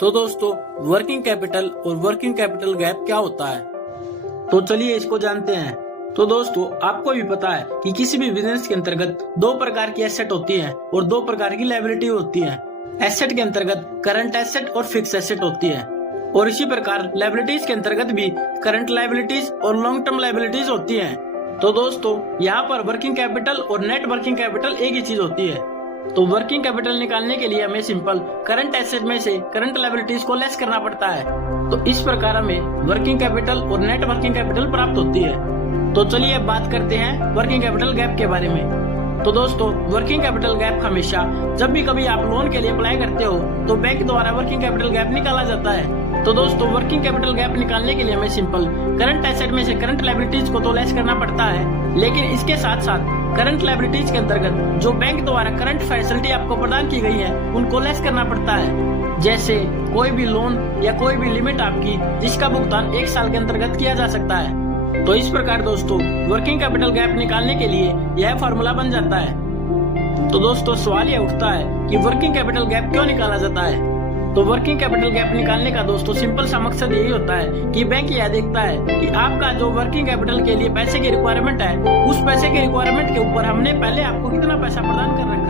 तो दोस्तों, working capital और वर्किंग कैपिटल गैप क्या होता है? तो चलिए इसको जानते हैं। तो दोस्तों, आपको भी पता है कि किसी भी बिजनेस के अंतर्गत दो प्रकार की एसेट होती है और दो प्रकार की लायबिलिटी होती है। एसेट के अंतर्गत करंट एसेट और फिक्स एसेट होती है, और इसी प्रकार लायबिलिटीज के अंतर्गत भी करंट लायबिलिटीज और लॉन्ग टर्म लायबिलिटीज होती है। तो दोस्तों, यहाँ पर वर्किंग कैपिटल और नेट वर्किंग कैपिटल एक ही चीज होती है। तो वर्किंग कैपिटल निकालने के लिए हमें सिंपल करंट एसेट में से करंट लायबिलिटीज को लेस करना पड़ता है। तो इस प्रकार हमें वर्किंग कैपिटल और नेट वर्किंग कैपिटल प्राप्त होती है। तो चलिए अब बात करते हैं वर्किंग कैपिटल गैप के बारे में। तो दोस्तों, वर्किंग कैपिटल गैप हमेशा जब भी कभी आप लोन के लिए अप्लाई करते हो तो बैंक द्वारा वर्किंग कैपिटल गैप निकाला जाता है। तो दोस्तों, वर्किंग कैपिटल गैप निकालने के लिए हमें सिंपल करंट एसेट में से करंट लायबिलिटीज को तो लेस करना पड़ता है, लेकिन इसके साथ साथ करंट लायबिलिटीज के अंतर्गत जो बैंक द्वारा करंट फैसिलिटी आपको प्रदान की गई है उनको लेस करना पड़ता है। जैसे कोई भी लोन या कोई भी लिमिट आपकी जिसका भुगतान 1 साल के अंतर्गत किया जा सकता है। तो इस प्रकार दोस्तों, वर्किंग कैपिटल गैप निकालने के लिए यह फॉर्मूला बन जाता है। तो दोस्तों, सवाल यह उठता है कि वर्किंग कैपिटल गैप क्यों निकाला जाता है? तो वर्किंग कैपिटल गैप निकालने का दोस्तों सिंपल सा मकसद यही होता है कि बैंक यह देखता है कि आपका जो वर्किंग कैपिटल के लिए पैसे की रिक्वायरमेंट है, उस पैसे की रिक्वायरमेंट के ऊपर हमने पहले आपको कितना पैसा प्रदान कर रखा है।